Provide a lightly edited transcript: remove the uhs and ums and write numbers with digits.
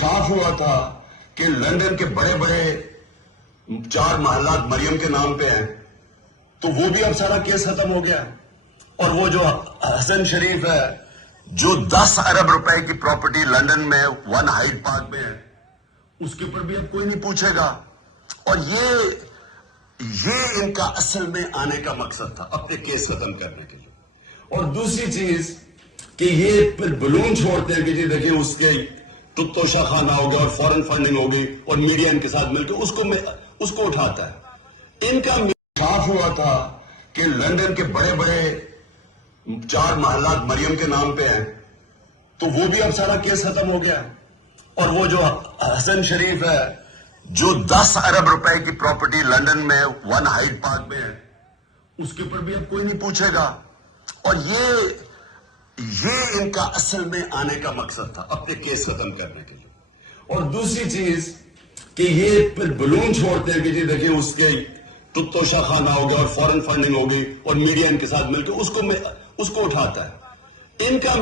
साफ हुआ था कि लंदन के बड़े बड़े 4 महलात मरियम के नाम पे हैं, तो वो भी अब सारा केस खत्म हो गया। और वो जो हसन शरीफ है, जो 10 अरब रुपए की प्रॉपर्टी लंदन में 1 हाइड पार्क में है, उसके ऊपर भी अब कोई नहीं पूछेगा। और ये इनका असल में आने का मकसद था, अपने केस खत्म करने के लिए। और दूसरी चीज कि ये फिर बलून छोड़ते हैं कि जी देखिए उसके तुत्तोशा खाना हो गया और फॉरेन फंडिंग हो गई और मीडिया इनके साथ मिलकर उसको उठाता है। इनका साफ हुआ था कि लंदन के बड़े बड़े 4 महलात मरियम के नाम पे हैं, तो वो भी अब सारा केस खत्म हो गया। और वो जो हसन शरीफ है, जो 10 अरब रुपए की प्रॉपर्टी लंदन में 1 हाइड पार्क में है, उसके ऊपर भी अब कोई नहीं पूछेगा। और ये इनका असल में आने का मकसद था, अपने केस खत्म करने के लिए। और दूसरी चीज कि ये फिर बलून छोड़ते हैं कि जी देखिए उसके तुत्तोशा खाना हो गया और फॉरेन फंडिंग हो गई और मीडिया इनके साथ मिलकर उसको उठाता है। इनका